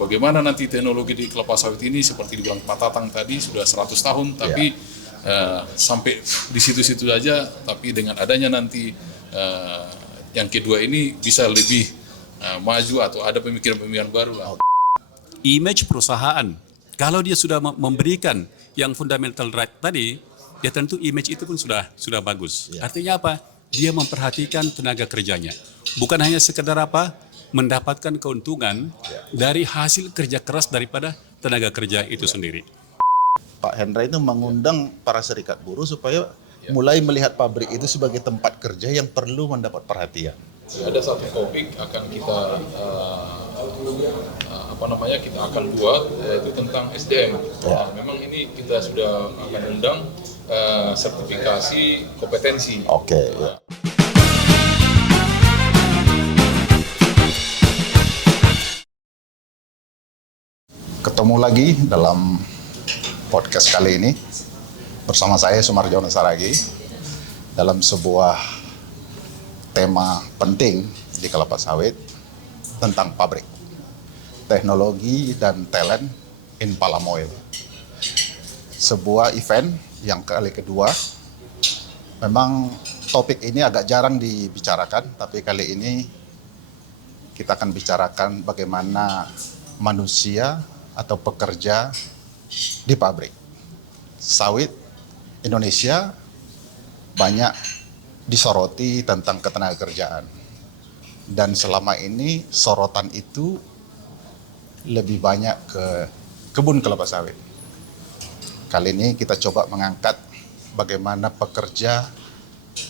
bagaimana nanti teknologi di kelapa sawit ini seperti dibilang Pak Tatang tadi sudah 100 tahun, tapi sampai di situ-situ aja, tapi dengan adanya nanti yang kedua ini bisa lebih maju atau ada pemikiran-pemikiran baru lah. Image perusahaan, kalau dia sudah memberikan yang fundamental right tadi, ya tentu image itu pun sudah bagus. Artinya apa? Dia memperhatikan tenaga kerjanya. Bukan hanya sekedar mendapatkan keuntungan dari hasil kerja keras daripada tenaga kerja itu sendiri. Pak Hendra itu mengundang para serikat buruh supaya mulai melihat pabrik itu sebagai tempat kerja yang perlu mendapat perhatian. Ada satu topik akan kita kita akan buat, yaitu tentang SDM. Nah, memang ini kita sudah akan undang sertifikasi kompetensi. Oke. Ketemu lagi dalam podcast kali ini bersama saya Sumarjono Saragi dalam sebuah tema penting di kelapa sawit tentang pabrik, teknologi dan talent in palm oil. Sebuah event yang kali kedua. Memang topik ini agak jarang dibicarakan, tapi kali ini kita akan bicarakan bagaimana manusia atau pekerja di pabrik sawit Indonesia banyak disoroti tentang ketenagakerjaan. Dan selama ini sorotan itu lebih banyak ke kebun kelapa sawit. Kali ini kita coba mengangkat bagaimana pekerja,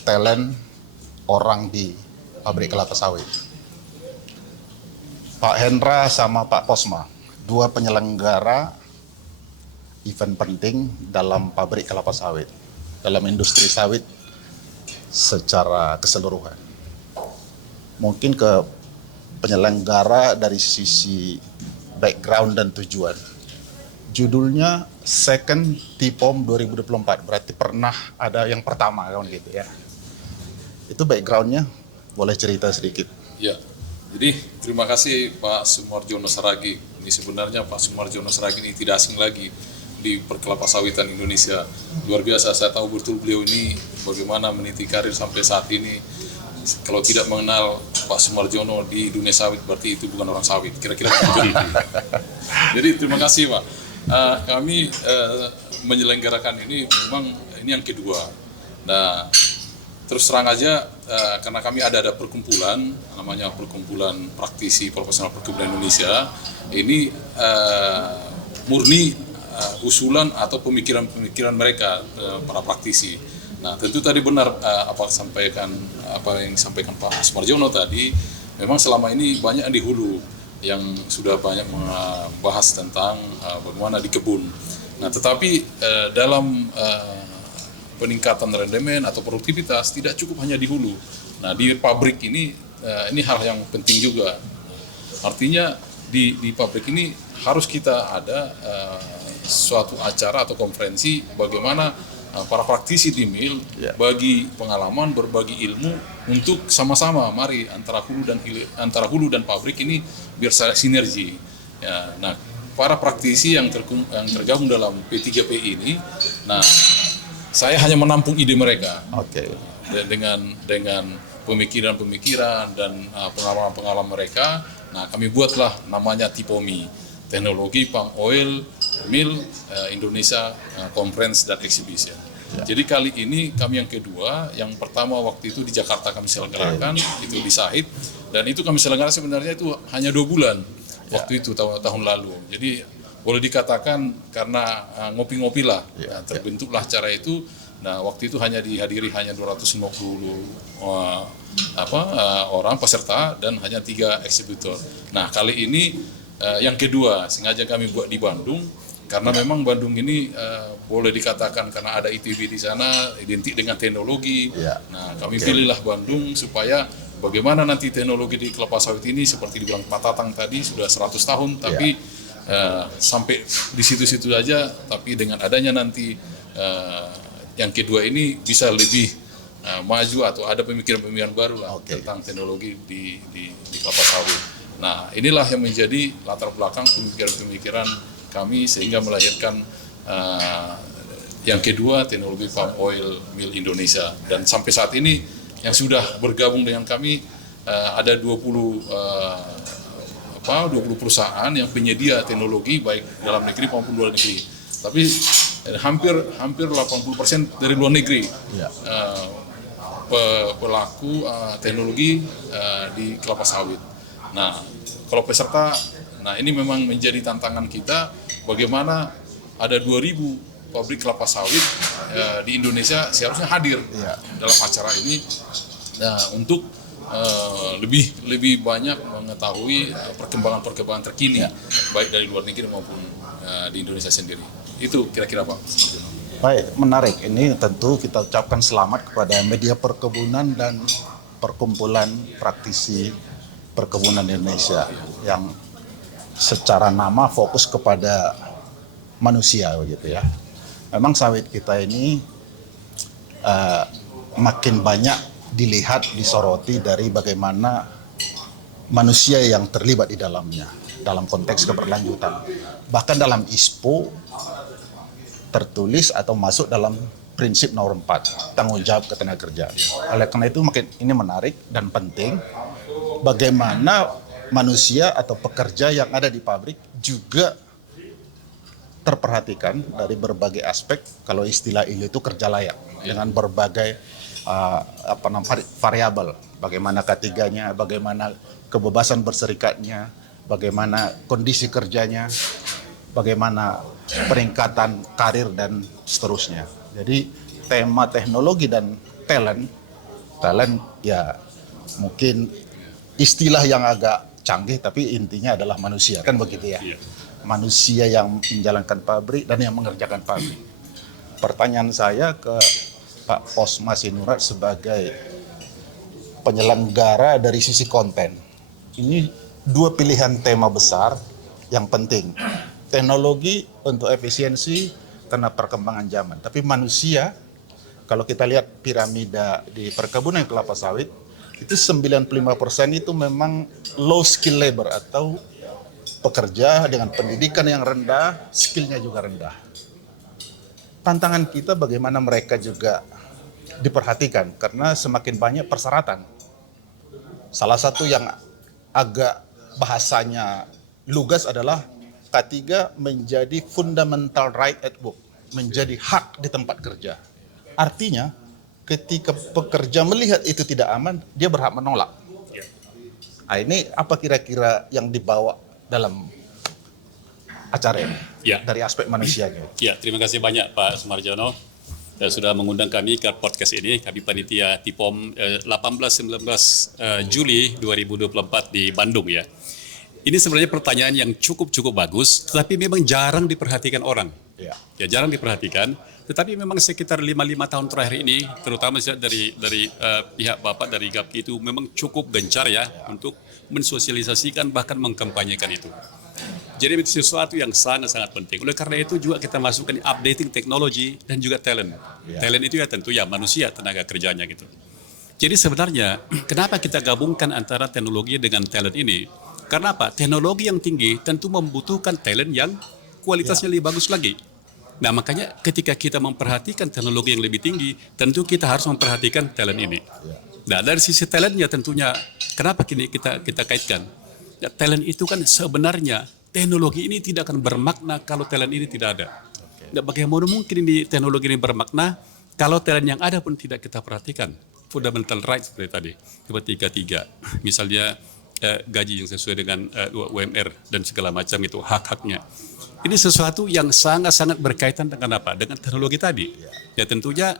talent orang di pabrik kelapa sawit. Pak Hendra sama Pak Posma, dua penyelenggara event penting dalam pabrik kelapa sawit, dalam industri sawit secara keseluruhan. Mungkin ke penyelenggara dari sisi background dan tujuan. Judulnya Second TPOM 2024, berarti pernah ada yang pertama kan gitu ya. Itu backgroundnya, boleh cerita sedikit? Ya, jadi terima kasih Pak Sumarjono Saragi. Ini sebenarnya Pak Sumarjono Saragi ini tidak asing lagi di perkelapa sawitan Indonesia. Luar biasa, saya tahu betul beliau ini bagaimana meniti karir sampai saat ini. Kalau tidak mengenal Pak Sumarjono di dunia sawit, berarti itu bukan orang sawit, kira-kira. Jadi terima kasih Pak. Kami menyelenggarakan ini memang ini yang kedua. Nah, terus terang aja karena kami ada perkumpulan namanya Perkumpulan Praktisi Profesional Perkebunan Indonesia. Ini murni usulan atau pemikiran mereka para praktisi. Nah, tentu tadi benar apa yang disampaikan Pak Sumarjono tadi. Memang selama ini banyak di hulu yang sudah banyak membahas tentang bagaimana di kebun. Nah, tetapi dalam peningkatan rendemen atau produktivitas tidak cukup hanya di hulu. Nah, di pabrik ini hal yang penting juga. Artinya di pabrik ini harus kita ada suatu acara atau konferensi bagaimana para praktisi di mil bagi pengalaman, berbagi ilmu untuk sama-sama mari antara hulu dan pabrik ini biar sinergi. Ya, nah, para praktisi yang tergabung dalam P3P ini, nah saya hanya menampung ide mereka. Oke. Dengan pemikiran-pemikiran dan pengalaman-pengalaman mereka, nah kami buatlah namanya TPOMI, Teknologi Palm Oil Mill Indonesia Conference dan Exhibition. Jadi kali ini kami yang kedua, yang pertama waktu itu di Jakarta kami selenggarakan, itu di Sahid, dan itu kami selenggarakan sebenarnya itu hanya 2 bulan waktu itu tahun lalu. Jadi boleh dikatakan karena ngopi-ngopi lah, terbentuklah acara itu. Nah, waktu itu hanya dihadiri 250 orang peserta dan hanya 3 eksibitor. Nah, kali ini yang kedua sengaja kami buat di Bandung. Karena memang Bandung ini boleh dikatakan karena ada ITB di sana identik dengan teknologi. Nah, kami pilihlah Bandung supaya bagaimana nanti teknologi di kelapa sawit ini seperti dibilang Pak Tatang tadi sudah 100 tahun, tapi sampai di situ-situ aja. Tapi dengan adanya nanti yang kedua ini bisa lebih maju atau ada pemikiran-pemikiran baru lah tentang teknologi di kelapa sawit. Nah, inilah yang menjadi latar belakang pemikiran-pemikiran kami sehingga melahirkan yang kedua, teknologi palm oil mill Indonesia. Dan sampai saat ini yang sudah bergabung dengan kami ada 20 perusahaan yang penyedia teknologi baik dalam negeri maupun luar negeri. Tapi hampir 80% dari luar negeri pelaku teknologi di kelapa sawit. Nah, kalau peserta, nah ini memang menjadi tantangan kita bagaimana ada 2.000 pabrik kelapa sawit di Indonesia seharusnya hadir dalam acara ini untuk lebih banyak mengetahui perkembangan terkini baik dari luar negeri maupun di Indonesia sendiri. Itu kira-kira Pak. Baik, menarik. Ini tentu kita ucapkan selamat kepada media perkebunan dan perkumpulan praktisi perkebunan Indonesia yang secara nama fokus kepada manusia begitu ya. Memang sawit kita ini makin banyak dilihat, disoroti dari bagaimana manusia yang terlibat di dalamnya dalam konteks keberlanjutan. Bahkan dalam ISPO tertulis atau masuk dalam prinsip nomor 4, tanggung jawab ketenagakerjaan. Oleh karena itu makin ini menarik dan penting bagaimana manusia atau pekerja yang ada di pabrik juga terperhatikan dari berbagai aspek. Kalau istilah ILO itu kerja layak dengan berbagai variabel, bagaimana K3-nya, bagaimana kebebasan berserikatnya, bagaimana kondisi kerjanya, bagaimana peningkatan karir dan seterusnya. Jadi tema teknologi dan talent ya mungkin istilah yang agak canggih tapi intinya adalah manusia, kan begitu ya. Manusia yang menjalankan pabrik dan yang mengerjakan pabrik. Pertanyaan saya ke Pak Posma Sinurat sebagai penyelenggara dari sisi konten. Ini dua pilihan tema besar yang penting. Teknologi untuk efisiensi karena perkembangan zaman. Tapi manusia, kalau kita lihat piramida di perkebunan kelapa sawit, itu 95% itu memang low skill labor atau pekerja dengan pendidikan yang rendah, skillnya juga rendah. Tantangan kita bagaimana mereka juga diperhatikan karena semakin banyak persyaratan. Salah satu yang agak bahasanya lugas adalah K3 menjadi fundamental right at work, menjadi hak di tempat kerja. Artinya ketika pekerja melihat itu tidak aman, dia berhak menolak. Nah, ini apa kira-kira yang dibawa dalam acara ini dari aspek manusianya? Ya, terima kasih banyak Pak Sumarjono sudah mengundang kami ke podcast ini. Kami panitia TIPOM 18-19 Juli 2024 di Bandung ya. Ini sebenarnya pertanyaan yang cukup bagus, tetapi memang jarang diperhatikan orang. Ya, jarang diperhatikan. Tetapi memang sekitar 5 tahun terakhir ini, terutama dari pihak Bapak dari GAPKI itu memang cukup gencar ya untuk mensosialisasikan bahkan mengkampanyekan itu. Jadi itu sesuatu yang sangat penting. Oleh karena itu juga kita masukkan updating teknologi dan juga talent. Talent itu ya tentu ya manusia, tenaga kerjanya gitu. Jadi sebenarnya kenapa kita gabungkan antara teknologi dengan talent ini? Karena apa? Teknologi yang tinggi tentu membutuhkan talent yang kualitasnya lebih bagus lagi. Nah makanya ketika kita memperhatikan teknologi yang lebih tinggi, tentu kita harus memperhatikan talent ini. Nah dari sisi talentnya tentunya, kenapa kita kaitkan? Ya, talent itu kan sebenarnya teknologi ini tidak akan bermakna kalau talent ini tidak ada. Nah, bagaimana mungkin ini teknologi ini bermakna kalau talent yang ada pun tidak kita perhatikan? Fundamental rights seperti tadi, seperti K3, misalnya gaji yang sesuai dengan UMR dan segala macam itu hak-haknya. Ini sesuatu yang sangat berkaitan dengan apa? Dengan teknologi tadi. Ya tentunya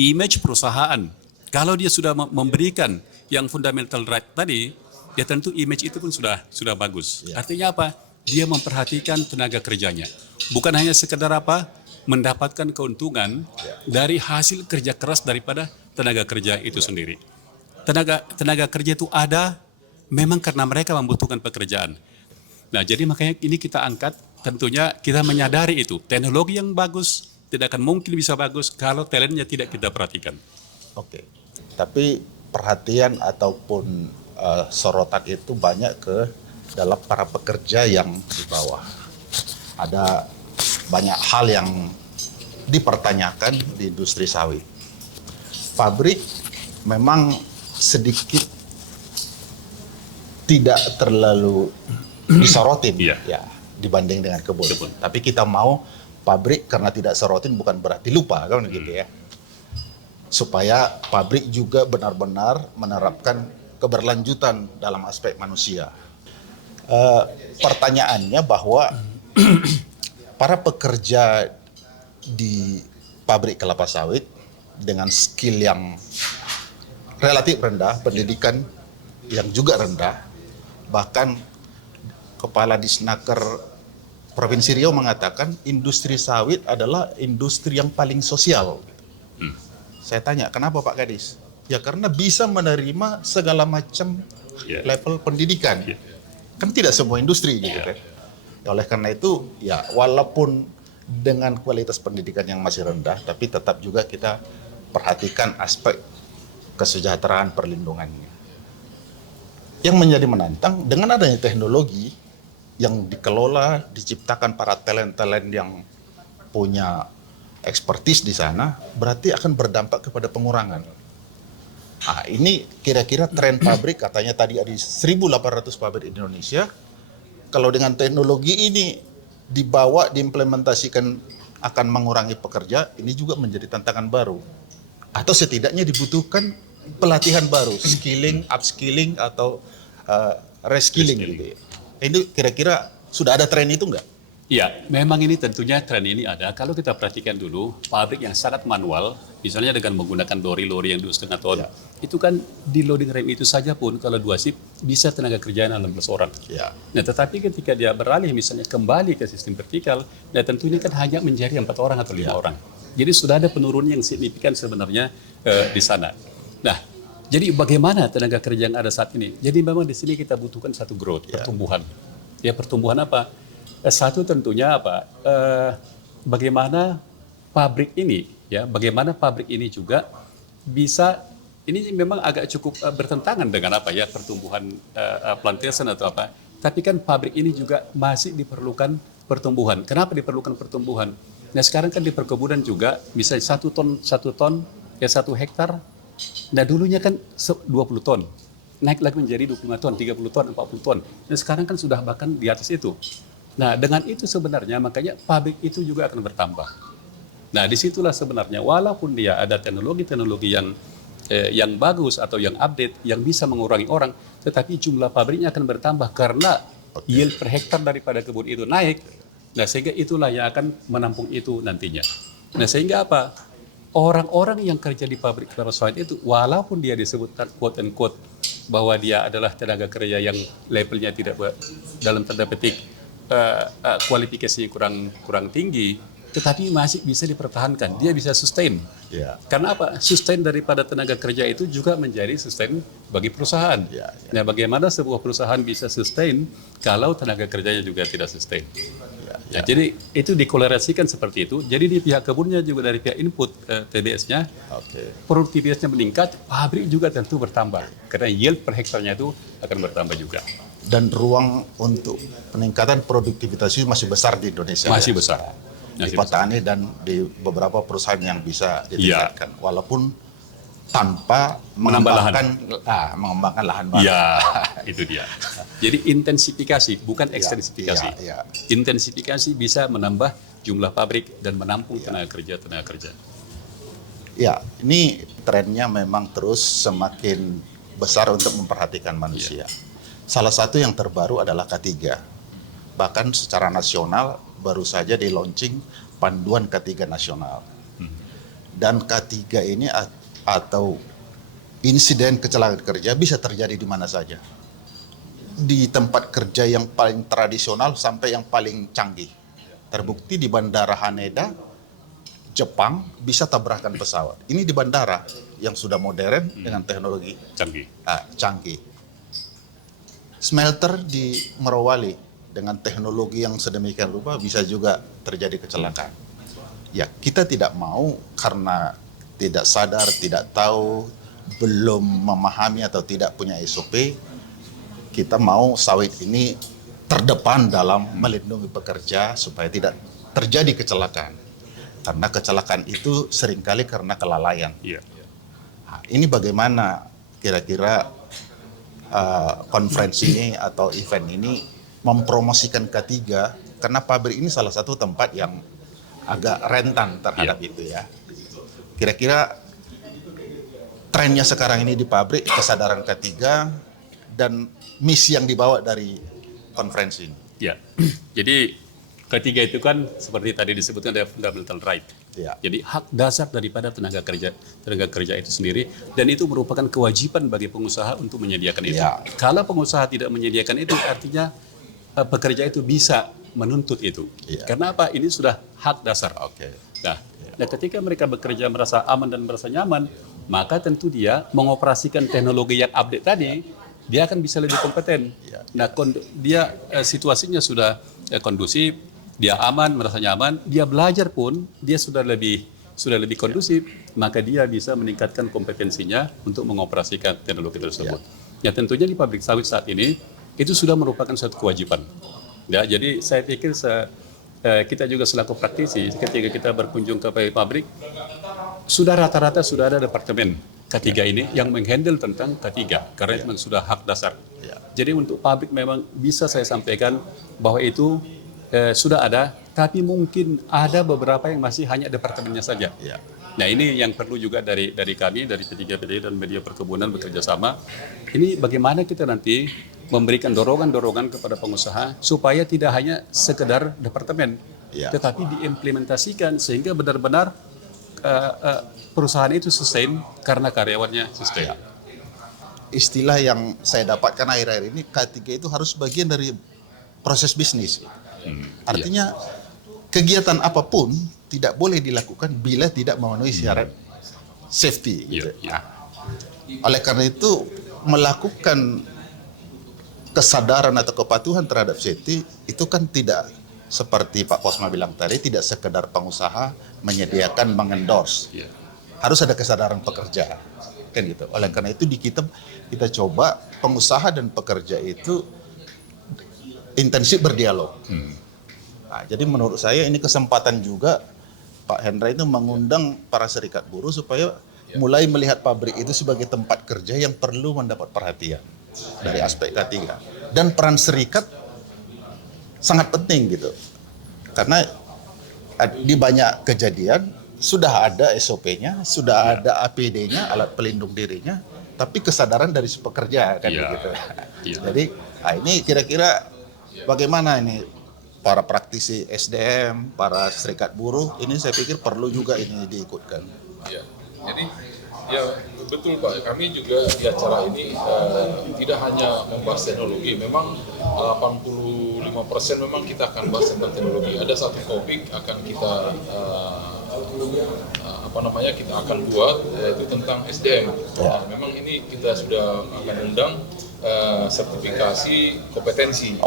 image perusahaan. Kalau dia sudah memberikan yang fundamental right tadi, ya tentu image itu pun sudah bagus. Artinya apa? Dia memperhatikan tenaga kerjanya. Bukan hanya sekedar apa? Mendapatkan keuntungan dari hasil kerja keras daripada tenaga kerja itu sendiri. Tenaga kerja itu ada memang karena mereka membutuhkan pekerjaan. Nah, jadi makanya ini kita angkat, tentunya kita menyadari itu. Teknologi yang bagus tidak akan mungkin bisa bagus kalau talentnya tidak kita perhatikan. Oke, tapi perhatian ataupun sorotan itu banyak ke dalam para pekerja yang di bawah. Ada banyak hal yang dipertanyakan di industri sawit. Pabrik memang sedikit tidak terlalu disorotin ya dibanding dengan kebun. Tapi kita mau pabrik karena tidak sorotin bukan berarti lupa kan gitu ya. Supaya pabrik juga benar-benar menerapkan keberlanjutan dalam aspek manusia. Pertanyaannya bahwa para pekerja di pabrik kelapa sawit dengan skill yang relatif rendah, pendidikan yang juga rendah, bahkan Kepala Disnaker Provinsi Riau mengatakan industri sawit adalah industri yang paling sosial. Saya tanya, kenapa Pak Kadis? Ya karena bisa menerima segala macam level pendidikan. Kan tidak semua industri gitu kan. Oleh karena itu, ya walaupun dengan kualitas pendidikan yang masih rendah, tapi tetap juga kita perhatikan aspek kesejahteraan perlindungannya. Yang menjadi menantang dengan adanya teknologi yang dikelola, diciptakan para talent-talent yang punya ekspertis di sana, berarti akan berdampak kepada pengurangan. Nah, ini kira-kira tren pabrik, katanya tadi ada 1.800 pabrik di Indonesia. Kalau dengan teknologi ini dibawa, diimplementasikan akan mengurangi pekerja, ini juga menjadi tantangan baru. Atau setidaknya dibutuhkan pelatihan baru, skilling, upskilling, atau reskilling gitu ya. Ini kira-kira sudah ada tren itu enggak? Ya, memang ini tentunya tren ini ada. Kalau kita perhatikan dulu, pabrik yang sangat manual, misalnya dengan menggunakan lori-lori yang 2,5 ton, itu kan di loading rem itu saja pun kalau 2 shift bisa tenaga kerjanya 16 orang. Nah, tetapi ketika dia beralih misalnya kembali ke sistem vertikal, nah tentunya kan hanya menjadi 4 orang atau 5 orang. Jadi sudah ada penurunan yang signifikan sebenarnya di sana. Nah, jadi bagaimana tenaga kerja yang ada saat ini? Jadi memang di sini kita butuhkan satu growth, pertumbuhan. Ya, pertumbuhan apa? Satu tentunya apa? Bagaimana pabrik ini, ya, bagaimana pabrik ini juga bisa, ini memang agak cukup bertentangan dengan apa ya, pertumbuhan plantation atau apa. Tapi kan pabrik ini juga masih diperlukan pertumbuhan. Kenapa diperlukan pertumbuhan? Nah sekarang kan di perkebunan juga misalnya 1 ton, ya 1 hektar. Nah dulunya kan 20 ton, naik lagi menjadi 25 ton, 30 ton, 40 ton. Dan sekarang kan sudah bahkan di atas itu. Nah dengan itu sebenarnya makanya pabrik itu juga akan bertambah. Nah disitulah sebenarnya walaupun dia ada teknologi-teknologi yang bagus atau yang update, yang bisa mengurangi orang, tetapi jumlah pabriknya akan bertambah karena yield per hektar daripada kebun itu naik. Nah sehingga itulah yang akan menampung itu nantinya. Nah sehingga apa? Orang-orang yang kerja di pabrik kelapa sawit itu, walaupun dia disebut quote and quote bahwa dia adalah tenaga kerja yang levelnya tidak dalam tanda petik kualifikasinya kurang tinggi, tetapi masih bisa dipertahankan, dia bisa sustain. Karena apa? Sustain daripada tenaga kerja itu juga menjadi sustain bagi perusahaan. Nah, bagaimana sebuah perusahaan bisa sustain kalau tenaga kerjanya juga tidak sustain? Ya, jadi itu dikorelasikan seperti itu. Jadi di pihak kebunnya juga dari pihak input TBS-nya, produktivitasnya meningkat, pabrik juga tentu bertambah. Karena yield per hektarnya itu akan bertambah juga. Dan ruang untuk peningkatan produktivitas itu masih besar di Indonesia. Masih besar. Di petani dan di beberapa perusahaan yang bisa ditingkatkan. Walaupun tanpa mengembangkan lahan baru. Ya, itu dia. Jadi intensifikasi, bukan ekstensifikasi. Intensifikasi bisa menambah jumlah pabrik dan menampung tenaga kerja. Ya, ini trennya memang terus semakin besar untuk memperhatikan manusia. Salah satu yang terbaru adalah K3. Bahkan secara nasional baru saja di launching panduan K3 nasional. Dan K3 ini atau insiden kecelakaan kerja bisa terjadi di mana saja. Di tempat kerja yang paling tradisional sampai yang paling canggih. Terbukti di Bandara Haneda, Jepang bisa tabrakan pesawat. Ini di bandara yang sudah modern dengan teknologi canggih. Smelter di Morowali dengan teknologi yang sedemikian rupa bisa juga terjadi kecelakaan. Ya, kita tidak mau karena tidak sadar, tidak tahu, belum memahami atau tidak punya SOP, kita mau sawit ini terdepan dalam melindungi pekerja supaya tidak terjadi kecelakaan. Karena kecelakaan itu seringkali karena kelalaian. Iya. Nah, ini bagaimana kira-kira konferensi ini atau event ini mempromosikan K3, karena pabrik ini salah satu tempat yang agak rentan terhadap itu ya. Kira-kira trennya sekarang ini di pabrik, kesadaran K3 dan misi yang dibawa dari konferensi ini. Ya, jadi ketiga itu kan seperti tadi disebutkan ada fundamental right. Ya. Jadi hak dasar daripada tenaga kerja itu sendiri, dan itu merupakan kewajiban bagi pengusaha untuk menyediakan itu. Ya. Kalau pengusaha tidak menyediakan itu, artinya pekerja itu bisa menuntut itu. Ya. Karena apa? Ini sudah hak dasar. Oke. Nah, ketika mereka bekerja merasa aman dan merasa nyaman, maka tentu dia mengoperasikan teknologi yang update tadi, dia akan bisa lebih kompeten. Ya. Nah, dia situasinya sudah kondusif, dia aman, merasa nyaman, dia belajar pun dia sudah lebih kondusif, maka dia bisa meningkatkan kompetensinya untuk mengoperasikan teknologi tersebut. Ya, tentunya di pabrik sawit saat ini itu sudah merupakan suatu kewajiban. Ya, jadi saya pikir kita juga selaku praktisi ketika kita berkunjung ke pabrik, sudah rata-rata sudah ada departemen K3 ini yang menghandle tentang K3 karena itu memang sudah hak dasar. Jadi untuk pabrik memang bisa saya sampaikan bahwa itu sudah ada, tapi mungkin ada beberapa yang masih hanya departemennya saja. Nah, ini yang perlu juga dari kami, dari P3PD dan media perkebunan bekerja sama. Ini bagaimana kita nanti memberikan dorongan-dorongan kepada pengusaha supaya tidak hanya sekedar departemen, tetapi diimplementasikan sehingga benar-benar perusahaan itu sustain karena karyawannya sustain. Istilah yang saya dapatkan akhir-akhir ini, K3 itu harus bagian dari proses bisnis. Artinya kegiatan apapun tidak boleh dilakukan bila tidak memenuhi syarat safety. Gitu. Oleh karena itu melakukan kesadaran atau kepatuhan terhadap safety itu kan tidak seperti Pak Posma bilang tadi, tidak sekedar pengusaha menyediakan mengendorse. Harus ada kesadaran pekerja. Kan gitu. Oleh karena itu kita coba pengusaha dan pekerja itu intensif berdialog. Nah, jadi menurut saya ini kesempatan juga Pak Hendra itu mengundang para serikat buruh supaya mulai melihat pabrik itu sebagai tempat kerja yang perlu mendapat perhatian dari aspek K3. Dan peran serikat sangat penting gitu. Karena di banyak kejadian sudah ada SOP-nya, sudah ada APD-nya, alat pelindung dirinya, tapi kesadaran dari si pekerja kan begitu. Jadi ini kira-kira bagaimana ini para praktisi SDM, para serikat buruh, ini saya pikir perlu juga ini diikutkan. Ya, jadi ya betul Pak, kami juga di acara ini tidak hanya membahas teknologi, memang 85% memang kita akan bahas tentang teknologi. Ada satu topik akan kita kita akan buat, yaitu tentang SDM. Nah, memang ini kita sudah akan undang sertifikasi kompetensi.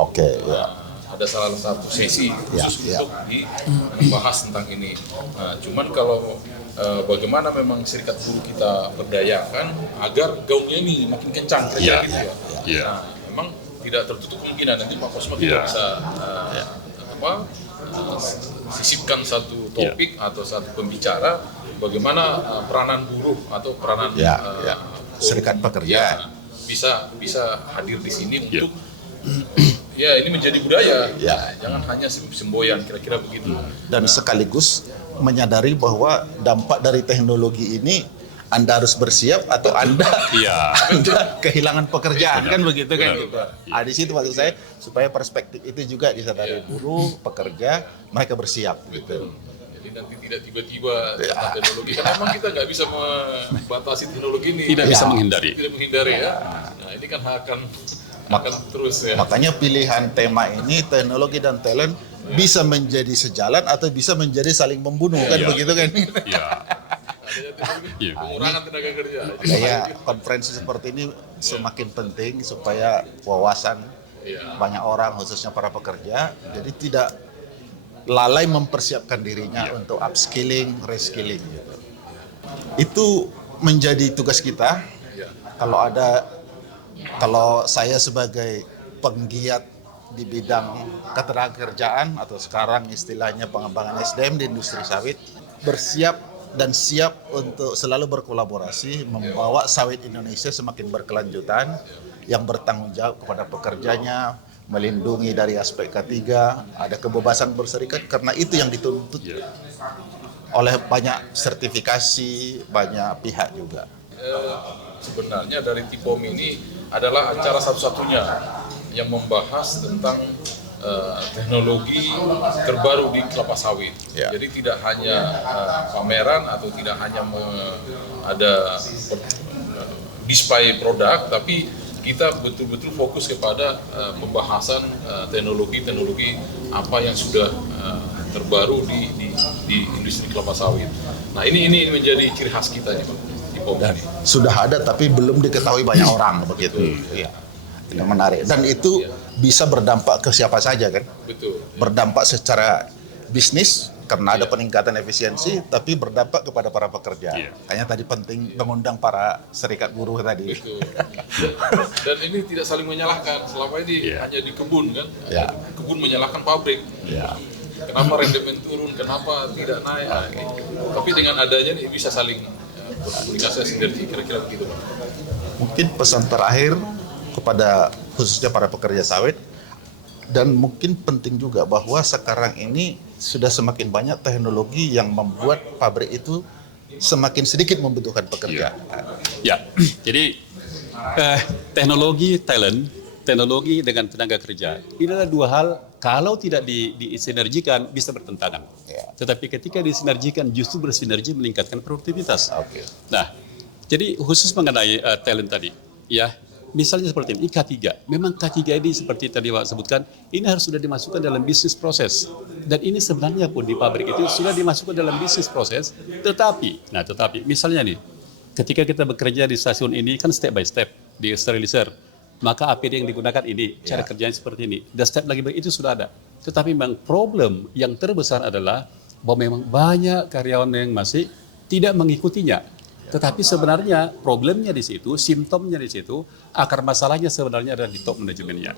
Ada salah satu sesi khusus untuk membahas tentang ini. Nah, cuman kalau bagaimana memang serikat buruh kita berdayakan agar gaungnya ini makin kencang, kira-kira gitu ya. Nah, memang tidak tertutup kemungkinan nanti Pak Posma kita bisa sisipkan satu topik atau satu pembicara bagaimana peranan buruh atau peranan serikat pekerja bisa hadir di sini untuk ini menjadi budaya, jangan hanya semboyan, kira-kira begitu. Dan sekaligus menyadari bahwa dampak dari teknologi ini Anda harus bersiap atau Anda kehilangan pekerjaan, kan begitu kan? Gitu. Di situ maksud saya supaya perspektif itu juga disadari buruh, pekerja, mereka bersiap gitu. Jadi nanti tidak tiba-tiba tentang teknologi, karena memang kita nggak bisa membatasi teknologi ini. Tidak bisa menghindari. Tidak menghindari ya. Nah, ini kan akan terus ya. Makanya pilihan tema ini teknologi dan talent bisa menjadi sejalan atau bisa menjadi saling membunuh kan begitu kan? Pengurangan tenaga kerja. Konferensi seperti ini semakin penting supaya wawasan banyak orang khususnya para pekerja jadi tidak lalai mempersiapkan dirinya untuk upskilling, reskilling gitu. Itu menjadi tugas kita. Kalau ada Kalau saya sebagai penggiat di bidang ketenagakerjaan atau sekarang istilahnya pengembangan SDM di industri sawit, bersiap dan siap untuk selalu berkolaborasi membawa sawit Indonesia semakin berkelanjutan, yang bertanggung jawab kepada pekerjanya, melindungi dari aspek K3, ada kebebasan berserikat, karena itu yang dituntut oleh banyak sertifikasi, banyak pihak juga. Sebenarnya dari TIPOM ini adalah acara satu-satunya yang membahas tentang teknologi terbaru di kelapa sawit. Ya. Jadi tidak hanya pameran atau tidak hanya ada display produk, tapi kita betul-betul fokus kepada pembahasan teknologi-teknologi apa yang sudah terbaru di industri kelapa sawit. Nah ini menjadi ciri khas kita nih Pak, di POM ini. Sudah ada tapi belum diketahui banyak orang begitu. Iya. Ini menarik, dan itu bisa berdampak ke siapa saja kan? Betul. Berdampak secara bisnis karena ada peningkatan efisiensi, tapi berdampak kepada para pekerja. Kayaknya tadi penting mengundang para serikat buruh tadi. Betul. Dan ini tidak saling menyalahkan. Selama ini hanya di kebun kan, kebun menyalahkan pabrik. Kenapa rendemen turun, kenapa tidak naik? Tapi dengan adanya ini bisa saling berkomunikasi, sinergi, kira-kira begitu Pak. Mungkin pesan terakhir kepada khususnya para pekerja sawit, dan mungkin penting juga bahwa sekarang ini sudah semakin banyak teknologi yang membuat pabrik itu semakin sedikit membutuhkan pekerja. Ya, jadi teknologi talent, teknologi dengan tenaga kerja, ini adalah dua hal kalau tidak disinergikan bisa bertentangan. Tetapi ketika disinergikan justru bersinergi meningkatkan produktivitas. Nah, jadi khusus mengenai talent tadi, ya. Misalnya seperti ini, K3. Memang K3 ini seperti tadi Pak sebutkan, ini harus sudah dimasukkan dalam bisnis proses. Dan ini sebenarnya pun di pabrik itu sudah dimasukkan dalam bisnis proses, tetapi misalnya nih, ketika kita bekerja di stasiun ini kan step by step, di sterilizer, maka APD yang digunakan ini, cara kerjanya seperti ini, dan step lagi itu sudah ada. Tetapi memang problem yang terbesar adalah bahwa memang banyak karyawan yang masih tidak mengikutinya. Tetapi sebenarnya problemnya di situ, simptomnya di situ, akar masalahnya sebenarnya adalah di top manajemennya.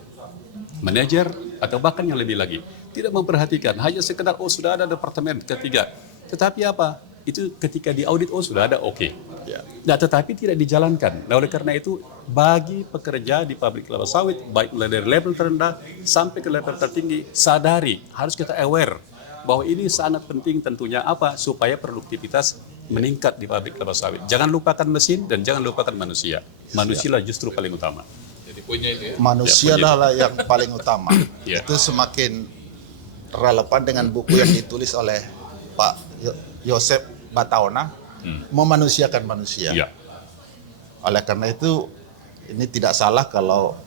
Manajer atau bahkan yang lebih lagi, tidak memperhatikan, hanya sekedar, oh sudah ada departemen ketiga. Tetapi apa? Itu ketika di audit, oh sudah ada, oke. Nah tetapi tidak dijalankan. Nah oleh karena itu, bagi pekerja di pabrik kelapa sawit, baik mulai dari level terendah sampai ke level tertinggi, sadari, harus kita aware bahwa ini sangat penting tentunya apa? Supaya produktivitas meningkat di pabrik kelapa sawit. Jangan lupakan mesin dan jangan lupakan manusia. Manusia lah justru paling utama. Jadi poinnya itu ya. Manusia adalah yang paling utama. Itu semakin relevan dengan buku yang ditulis oleh Pak Yosef Bataona, memanusiakan manusia. Oleh karena itu, ini tidak salah kalau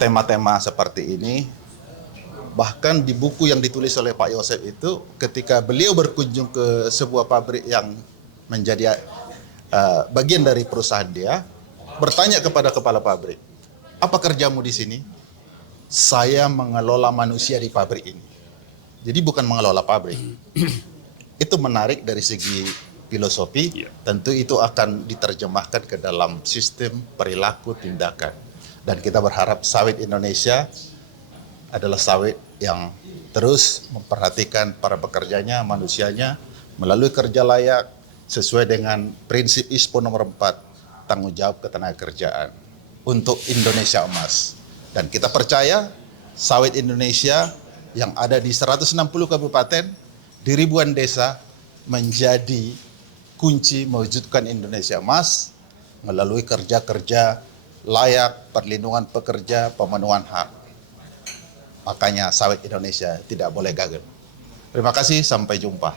tema-tema seperti ini, bahkan di buku yang ditulis oleh Pak Yosef itu, ketika beliau berkunjung ke sebuah pabrik yang menjadi bagian dari perusahaan dia, bertanya kepada kepala pabrik, apa kerjamu di sini? Saya mengelola manusia di pabrik ini. Jadi bukan mengelola pabrik. Itu menarik dari segi filosofi, tentu itu akan diterjemahkan ke dalam sistem perilaku tindakan. Dan kita berharap sawit Indonesia adalah sawit yang terus memperhatikan para pekerjanya, manusianya, melalui kerja layak sesuai dengan prinsip ISPO nomor 4, tanggung jawab ketenagakerjaan untuk Indonesia emas. Dan kita percaya sawit Indonesia yang ada di 160 kabupaten, di ribuan desa menjadi kunci mewujudkan Indonesia emas melalui kerja-kerja layak, perlindungan pekerja, pemenuhan hak. Makanya sawit Indonesia tidak boleh gagal. Terima kasih, sampai jumpa.